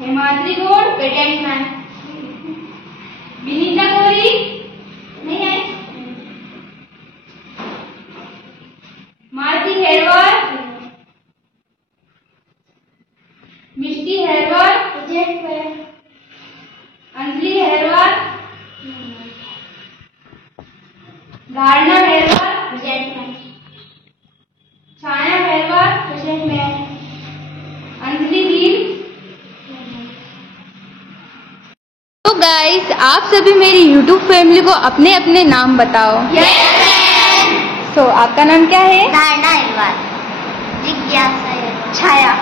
Himadri Gaur patent man. Vinita Kohli नहीं है। मालती हेरवार, मिष्टी हेरवार, अंजलि हेरवार, धारणा हेरवार, छाया हेरवार, अंजलि भील। तो गाइस, आप सभी मेरी YouTube फैमिली को अपने अपने नाम बताओ। तो आपका नाम क्या है? धारणा हेरवार, जिज्ञासा, छाया,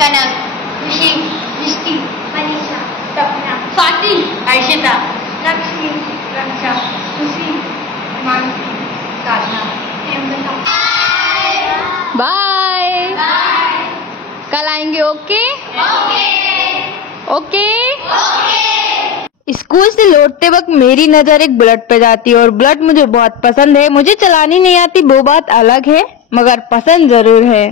कनक, खुशी, मिष्टी, मनीषा, सपना, स्वाति, हर्षिता, लक्ष्मी, रक्षा, खुशी, मानसी, साधना, हेमलता। बाय। कल आएंगे। Okay okay. स्कूल से लौटते वक्त मेरी नजर एक बुलेट पे जाती है और बुलेट मुझे बहुत पसंद है। मुझे चलानी नहीं आती, वो बात अलग है, मगर पसंद जरूर है।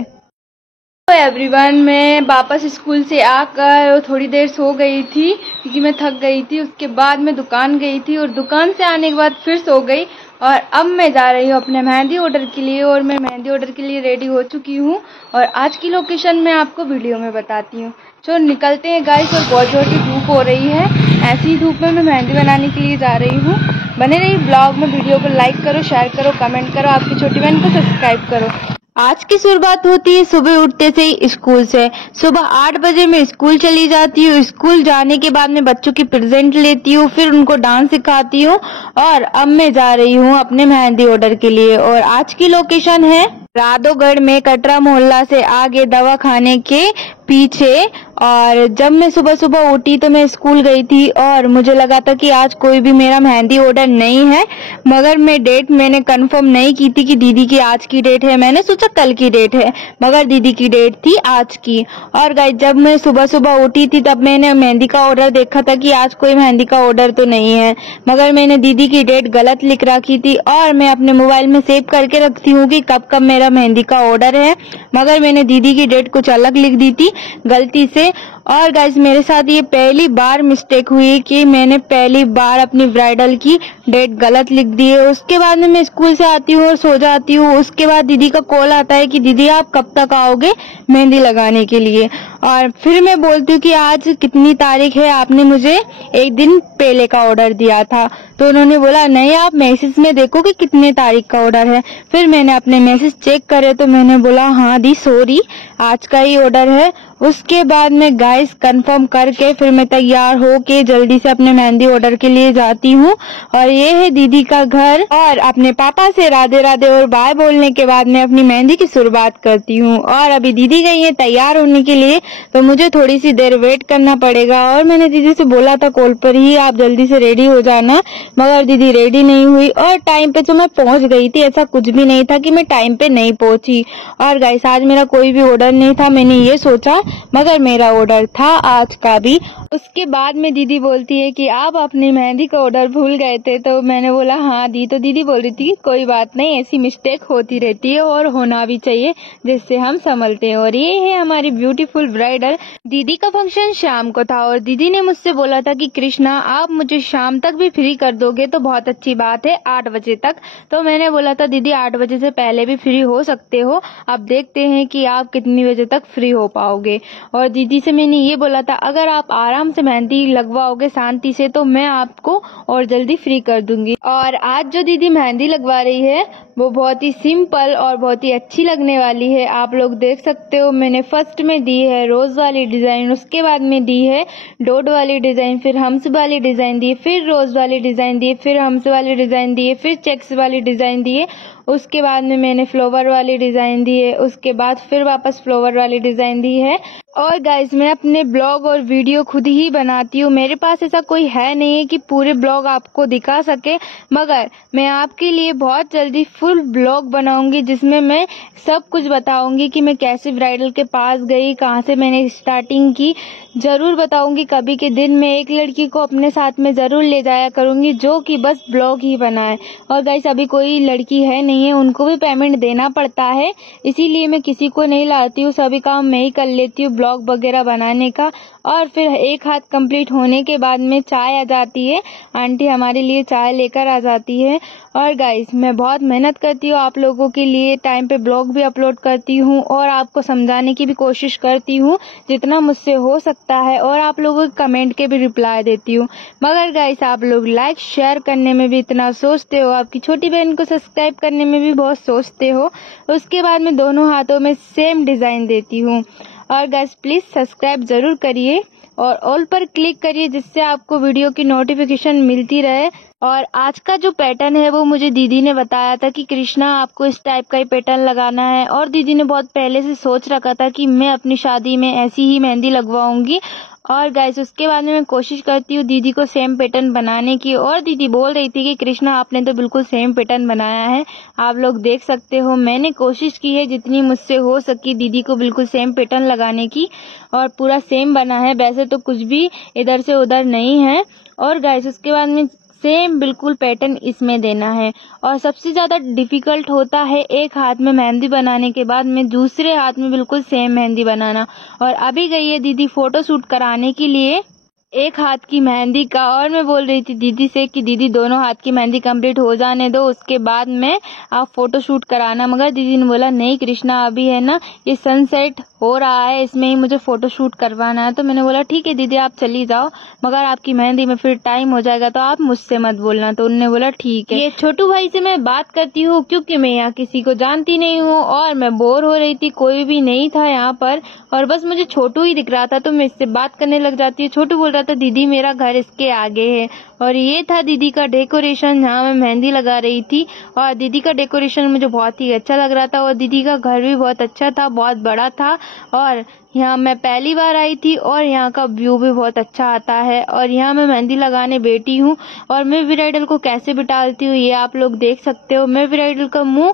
तो एवरीवन, मैं वापस स्कूल से आकर थोड़ी देर सो गई थी क्योंकि मैं थक गई थी। उसके बाद मैं दुकान गई थी और दुकान से आने के बाद फिर सो गई और अब मैं जा रही हूँ अपने मेहंदी ऑर्डर के लिए और मैं मेहंदी ऑर्डर के लिए रेडी हो चुकी हूँ और आज की लोकेशन मैं आपको वीडियो में बताती हूँ। तो निकलते हैं गाइस। और बहुत जोर की धूप हो रही है, ऐसी ही धूप में मैं मेहंदी बनाने के लिए जा रही हूँ। बने रही ब्लॉग में। वीडियो को लाइक करो, शेयर करो, कमेंट करो, आपकी छोटी बहन को सब्सक्राइब करो। आज की शुरुआत होती है सुबह उठते से ही स्कूल से। सुबह 8 बजे मैं स्कूल चली जाती हूँ। स्कूल जाने के बाद मैं बच्चों की प्रेजेंट लेती हूँ, फिर उनको डांस सिखाती हूँ और अब मैं जा रही हूँ अपने मेहंदी ऑर्डर के लिए। और आज की लोकेशन है राधोगढ़ में, कटरा मोहल्ला से आगे दवा खाने के पीछे। और जब मैं सुबह सुबह उठी तो मैं स्कूल गई थी और मुझे लगा था कि आज कोई भी मेरा मेहंदी ऑर्डर नहीं है, मगर मैंने कंफर्म नहीं की थी कि दीदी की आज की डेट है। मैंने सोचा कल की डेट है, मगर दीदी की डेट थी आज की। और गाइस, जब मैं सुबह सुबह उठी थी तब मैंने मेहंदी का ऑर्डर देखा था कि आज कोई मेहंदी का ऑर्डर तो नहीं है, मगर मैंने दीदी की डेट गलत लिख रखी थी और मैं अपने मोबाइल में सेव करके रखती हूँ कि कब कब मेरा मेहंदी का ऑर्डर है, मगर मैंने दीदी की डेट कुछ अलग लिख दी थी गलती से। और गाइस, मेरे साथ ये पहली बार मिस्टेक हुई कि मैंने पहली बार अपनी ब्राइडल की डेट गलत लिख दी है। उसके बाद में मैं स्कूल से आती हूँ और सो जाती हूँ। उसके बाद दीदी का कॉल आता है कि दीदी आप कब तक आओगे मेहंदी लगाने के लिए। और फिर मैं बोलती हूँ कि आज कितनी तारीख है, आपने मुझे एक दिन पहले का ऑर्डर दिया था। तो उन्होंने बोला नहीं, आप मैसेज में देखो कि कितने तारीख का ऑर्डर है। फिर मैंने अपने मैसेज चेक करे तो मैंने बोला हाँ दी, सॉरी, आज का ही ऑर्डर है। उसके बाद में गाइस कंफर्म करके फिर मैं तैयार होके जल्दी से अपने मेहंदी ऑर्डर के लिए जाती हूँ। और ये है दीदी का घर। और अपने पापा से राधे राधे और बाय बोलने के बाद मैं अपनी मेहंदी की शुरुआत करती हूँ। और अभी दीदी गई है तैयार होने के लिए, तो मुझे थोड़ी सी देर वेट करना पड़ेगा। और मैंने दीदी से बोला था कॉल पर ही आप जल्दी से रेडी हो जाना, मगर दीदी रेडी नहीं हुई। और टाइम पे तो मैं पहुंच गई थी, ऐसा कुछ भी नहीं था कि मैं टाइम पे नहीं पहुंची। और गाइस, आज मेरा कोई भी ऑर्डर नहीं था, मैंने ये सोचा, मगर मेरा ऑर्डर था आज का भी। उसके बाद में दीदी बोलती है कि आप अपनी मेहंदी का ऑर्डर भूल गए थे। तो मैंने बोला हाँ दी। तो दीदी बोल रही थी कोई बात नहीं, ऐसी मिस्टेक होती रहती है और होना भी चाहिए, जिससे हम संभलते हैं। और ये है हमारी ब्यूटीफुल ब्राइडल। दीदी का फंक्शन शाम को था और दीदी ने मुझसे बोला था कि कृष्णा आप मुझे शाम तक भी फ्री कर दोगे तो बहुत अच्छी बात है, 8 बजे तक। तो मैंने बोला था दीदी 8 बजे से पहले भी फ्री हो सकते हो, अब देखते हैं कि आप कितनी बजे तक फ्री हो पाओगे। और दीदी से मैंने ये बोला था अगर आप आराम से मेहंदी लगवाओगे शांति से तो मैं आपको और जल्दी फ्री कर दूंगी। और आज जो दीदी मेहंदी लगवा रही है वो बहुत ही सिंपल और बहुत ही अच्छी लगने वाली है। आप लोग देख सकते हो, मैंने फर्स्ट में दी है रोज वाली डिजाइन, उसके बाद में दी है डॉट वाली डिजाइन, फिर हम्स वाली डिजाइन दी, फिर रोज वाली डिजाइन दी, फिर हम्स वाली डिजाइन दी, फिर चेक्स वाली डिजाइन दी है, उसके बाद में मैंने फ्लावर वाली डिजाइन दी है, उसके बाद फिर वापस फ्लावर वाली डिजाइन दी है। और गाइज, मैं अपने ब्लॉग और वीडियो खुद ही बनाती हूँ, मेरे पास ऐसा कोई है नहीं है कि पूरे ब्लॉग आपको दिखा सके, मगर मैं आपके लिए बहुत जल्दी फुल ब्लॉग बनाऊंगी जिसमें मैं सब कुछ बताऊंगी कि मैं कैसे ब्राइडल के पास गई, कहाँ से मैंने स्टार्टिंग की, जरूर बताऊंगी। कभी के दिन में एक लड़की को अपने साथ में जरूर ले जाया करूंगी जो कि बस ब्लॉग ही बनाए। और गाइस अभी कोई लड़की है नहीं है, उनको भी पेमेंट देना पड़ता है, इसीलिए मैं किसी को नहीं लाती हूँ, सभी काम मैं ही कर लेती हूँ ब्लॉग वगैरह बनाने का। और फिर एक हाथ कंप्लीट होने के बाद में चाय आ जाती है, आंटी हमारे लिए चाय लेकर आ जाती है। और गाइस मैं बहुत मेहनत करती हूँ आप लोगों के लिए, टाइम पे ब्लॉग भी अपलोड करती हूँ और आपको समझाने की भी कोशिश करती हूँ जितना मुझसे हो सकता है, और आप लोगों के कमेंट के भी रिप्लाई देती हूँ। मगर गाइस आप लोग लाइक शेयर करने में भी इतना सोचते हो, आपकी छोटी बहन को सब्सक्राइब करने में भी बहुत सोचते हो। उसके बाद मैं दोनों हाथों में सेम डिजाइन देती हूँ। और गाइस प्लीज सब्सक्राइब जरूर करिए और ऑल पर क्लिक करिए जिससे आपको वीडियो की नोटिफिकेशन मिलती रहे। और आज का जो पैटर्न है वो मुझे दीदी ने बताया था कि कृष्णा आपको इस टाइप का ही पैटर्न लगाना है, और दीदी ने बहुत पहले से सोच रखा था कि मैं अपनी शादी में ऐसी ही मेहंदी लगवाऊंगी। और गाइस उसके बाद में मैं कोशिश करती हूँ दीदी को सेम पैटर्न बनाने की, और दीदी बोल रही थी कि कृष्णा आपने तो बिल्कुल सेम पैटर्न बनाया है। आप लोग देख सकते हो मैंने कोशिश की है जितनी मुझसे हो सकी दीदी को बिल्कुल सेम पैटर्न लगाने की, और पूरा सेम बना है, वैसे तो कुछ भी इधर से उधर नहीं है। और गाइस उसके बाद में सेम बिल्कुल पैटर्न इसमें देना है। और सबसे ज्यादा डिफिकल्ट होता है एक हाथ में मेहंदी बनाने के बाद में दूसरे हाथ में बिल्कुल सेम मेहंदी बनाना। और अभी गई है दीदी फोटो शूट कराने के लिए एक हाथ की मेहंदी का, और मैं बोल रही थी दीदी से कि दीदी दोनों हाथ की मेहंदी कंप्लीट हो जाने दो, उसके बाद में आप फोटो शूट कराना। मगर दीदी ने बोला नहीं कृष्णा अभी है ना ये सनसेट हो रहा है, इसमें ही मुझे फोटो शूट करवाना है। तो मैंने बोला ठीक है दीदी आप चली जाओ, मगर आपकी मेहंदी में फिर टाइम हो जाएगा तो आप मुझसे मत बोलना। तो उन्होंने बोला ठीक है। ये छोटू भाई से मैं बात करती हूँ क्योंकि मैं यहाँ किसी को जानती नहीं हूँ और मैं बोर हो रही थी, कोई भी नहीं था यहाँ पर और बस मुझे छोटू ही दिख रहा था तो मैं इससे बात करने लग जाती हूँ। छोटू बोल रहा था दीदी मेरा घर इसके आगे है, और ये था दीदी का डेकोरेशन जहाँ मैं मेहंदी लगा रही थी। और दीदी का डेकोरेशन मुझे बहुत ही अच्छा लग रहा था और दीदी का घर भी बहुत अच्छा था, बहुत बड़ा था। और यहाँ मैं पहली बार आई थी और यहाँ का व्यू भी बहुत अच्छा आता है। और यहाँ मैं मेहंदी लगाने बैठी हूँ और मैं ब्राइडल को कैसे बिठाती हूँ ये आप लोग देख सकते हो। मैं ब्राइडल का मुंह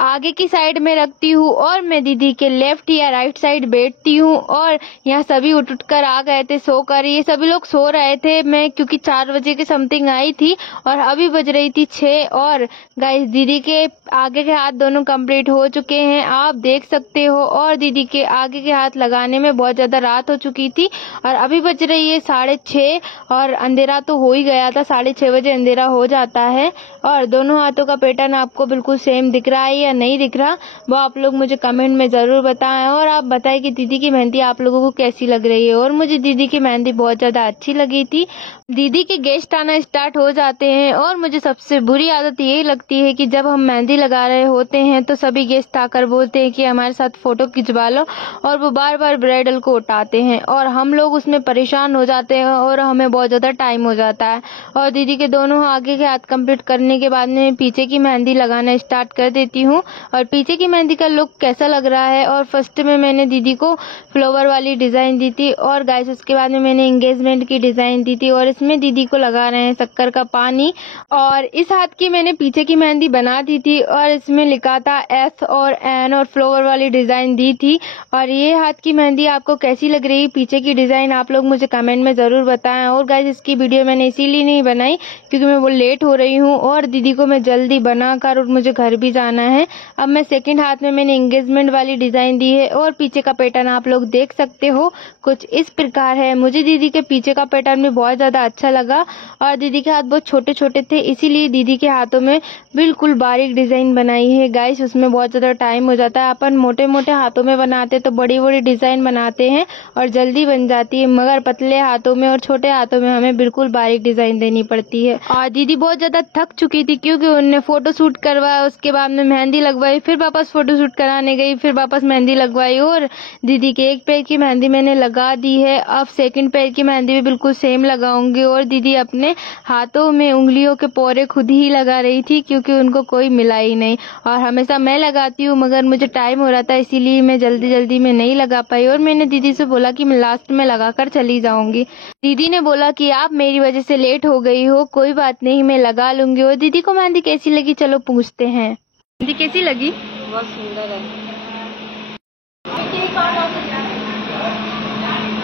आगे की साइड में रखती हूँ और मैं दीदी के लेफ्ट या राइट साइड बैठती हूँ। और यहाँ सभी उठ कर आ गए थे सोकर, ये सभी लोग सो रहे थे। मैं क्योंकि 4 बजे के समथिंग आई थी और अभी बज रही थी 6। और गाइस दीदी के आगे के हाथ दोनों कंप्लीट हो चुके हैं, आप देख सकते हो। और दीदी के आगे के हाथ लगाने में बहुत ज्यादा रात हो चुकी थी और अभी बज रही है 6:30 और अंधेरा तो हो ही गया था, 6:30 बजे अंधेरा हो जाता है। और दोनों हाथों का पैटर्न आपको बिल्कुल सेम दिख रहा है या नहीं दिख रहा वो आप लोग मुझे कमेंट में जरूर बताएं। और आप बताएं कि दीदी की मेहंदी आप लोगों को कैसी लग रही है। और मुझे दीदी की मेहंदी बहुत ज्यादा अच्छी लगी थी। दीदी के गेस्ट आना स्टार्ट हो जाते हैं और मुझे सबसे बुरी आदत यही लगती है कि जब हम मेहंदी लगा रहे होते हैं तो सभी गेस्ट आकर बोलते हैं कि हमारे साथ फोटो खिंचवा लो, और वो बार बार ब्राइडल को उठाते हैं और हम लोग उसमें परेशान हो जाते हैं और हमें बहुत ज्यादा टाइम हो जाता है। और दीदी के दोनों आगे के हाथ कंप्लीट करने के बाद में पीछे की मेहंदी लगाना स्टार्ट कर देती हूँ। और पीछे की मेहंदी का लुक कैसा लग रहा है। और फर्स्ट में मैंने दीदी को फ्लावर वाली डिजाइन दी थी और गाइस उसके बाद में मैंने एंगेजमेंट की डिजाइन दी थी और इसमें दीदी को लगा रहे हैं शक्कर का पानी। और इस हाथ की मैंने पीछे की मेहंदी बना दी थी और इसमें लिखा था एस और एन और फ्लावर वाली डिजाइन दी थी। और ये हाथ की मेहंदी आपको कैसी लग रही है पीछे की डिजाइन आप लोग मुझे कमेंट में जरूर बताएं। और गाइस इसकी वीडियो मैंने इसीलिए नहीं बनाई क्योंकि मैं वो लेट हो रही हूँ और दीदी को मैं जल्दी बनाकर और मुझे घर भी जाना है। अब मैं सेकंड हाथ में मैंने एंगेजमेंट वाली डिजाइन दी है और पीछे का पैटर्न आप लोग देख सकते हो कुछ इस प्रकार है। मुझे दीदी के पीछे का पैटर्न भी बहुत ज्यादा अच्छा लगा और दीदी के हाथ बहुत छोटे छोटे थे इसीलिए दीदी के हाथों में बिल्कुल बारीक डिजाइन बनाई है। गाइस उसमें बहुत ज्यादा टाइम हो जाता है, अपन मोटे मोटे हाथों में बनाते तो बड़ी बड़ी डिजाइन बनाते हैं और जल्दी बन जाती है, मगर पतले हाथों में और छोटे हाथों में हमें बिल्कुल बारीक डिजाइन देनी पड़ती है। और दीदी बहुत ज्यादा थक चुकी थी क्योंकि उन्होंने फोटो शूट करवाया, उसके बाद में मेहंदी लगवाई, फिर वापस फोटो शूट कराने गई, फिर वापस मेहंदी लगवाई। और दीदी के एक पैर की मेहंदी मैंने लगा दी है, अब सेकंड पैर की मेहंदी भी बिल्कुल सेम लगाऊंगी। और दीदी अपने हाथों में उंगलियों के पोरे खुद ही लगा रही थी क्योंकि उनको कोई मिला ही नहीं। और हमेशा मैं लगाती हूँ मगर मुझे टाइम हो रहा था इसीलिए मैं जल्दी जल्दी में नहीं लगा पाई। और मैंने दीदी से बोला कि मैं लास्ट में लगाकर चली जाऊंगी। दीदी ने बोला कि आप मेरी वजह से लेट हो गई हो, कोई बात नहीं मैं लगा लूंगी। और दीदी को मेहंदी कैसी लगी चलो पूछते हैं। मेहंदी कैसी लगी? बहुत सुंदर है।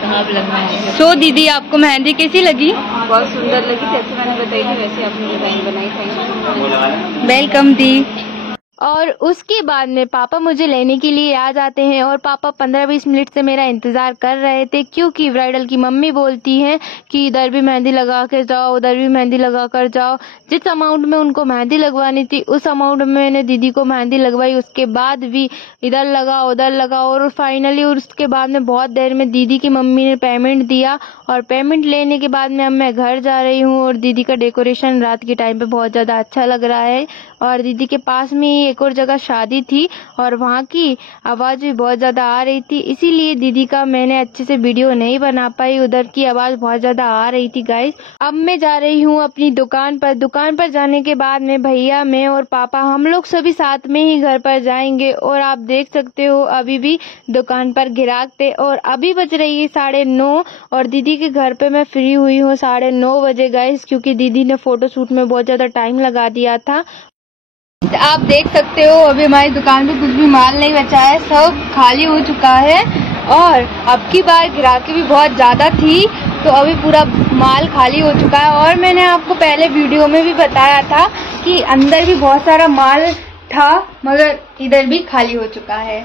सो दीदी आपको मेहंदी कैसी लगी? बहुत सुंदर लगी, जैसे मैंने बताई थी वैसे आपने डिजाइन बनाई। Thank you. वेलकम दी। और उसके बाद में पापा मुझे लेने के लिए आ जाते हैं और पापा 15-20 मिनट से मेरा इंतज़ार कर रहे थे, क्योंकि ब्राइडल की मम्मी बोलती हैं कि इधर भी मेहंदी लगा के जाओ, उधर भी मेहंदी लगा कर जाओ। जिस अमाउंट में उनको मेहंदी लगवानी थी उस अमाउंट में मैंने दीदी को मेहंदी लगवाई। उसके बाद भी इधर लगा उधर लगा और फाइनली उसके बाद में बहुत देर में दीदी की मम्मी ने पेमेंट दिया और पेमेंट लेने के बाद में अब मैं घर जा रही हूँ। और दीदी का डेकोरेशन रात के टाइम पे बहुत ज़्यादा अच्छा लग रहा है। और दीदी के पास में ही एक और जगह शादी थी और वहाँ की आवाज़ भी बहुत ज़्यादा आ रही थी, इसीलिए दीदी का मैंने अच्छे से वीडियो नहीं बना पाई। उधर की आवाज़ बहुत ज़्यादा आ रही थी गाइस। अब मैं जा रही हूँ अपनी दुकान पर। दुकान पर जाने के बाद में भैया, मैं और पापा हम लोग सभी साथ में ही घर पर जाएंगे। और आप देख सकते हो अभी भी दुकान पर ग्राहक थे और अभी बज रही है 9:30 और दीदी के घर पे मैं फ्री हुई हूँ 9:30 बजे गाइस, क्योंकि दीदी ने फोटोशूट में बहुत ज़्यादा टाइम लगा दिया था। आप देख सकते हो अभी हमारी दुकान पे कुछ भी माल नहीं बचा है, सब खाली हो चुका है। और अब की बार ग्राहकी भी बहुत ज़्यादा थी तो अभी पूरा माल खाली हो चुका है। और मैंने आपको पहले वीडियो में भी बताया था कि अंदर भी बहुत सारा माल था, मगर इधर भी खाली हो चुका है।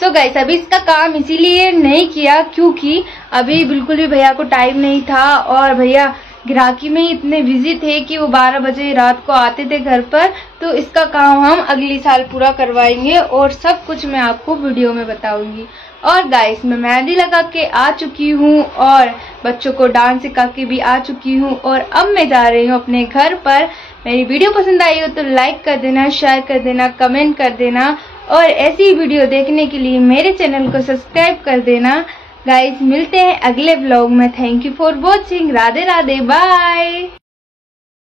सो गाइस, अभी इसका काम इसीलिए नहीं किया क्योंकि अभी बिल्कुल भी भैया को टाइम नहीं था और भैया ग्राहकी में इतने बिजी थे कि वो 12 बजे रात को आते थे घर पर। तो इसका काम हम अगली साल पूरा करवाएंगे और सब कुछ मैं आपको वीडियो में बताऊंगी। और गाइस, मैं मेहंदी लगा के आ चुकी हूँ और बच्चों को डांस सिखा के भी आ चुकी हूँ और अब मैं जा रही हूँ अपने घर पर। मेरी वीडियो पसंद आई हो तो लाइक कर देना, शेयर कर देना, कमेंट कर देना और ऐसी वीडियो देखने के लिए मेरे चैनल को सब्सक्राइब कर देना। गाइस, मिलते हैं अगले व्लॉग में। Thank you for watching. Radhe Radhe, bye.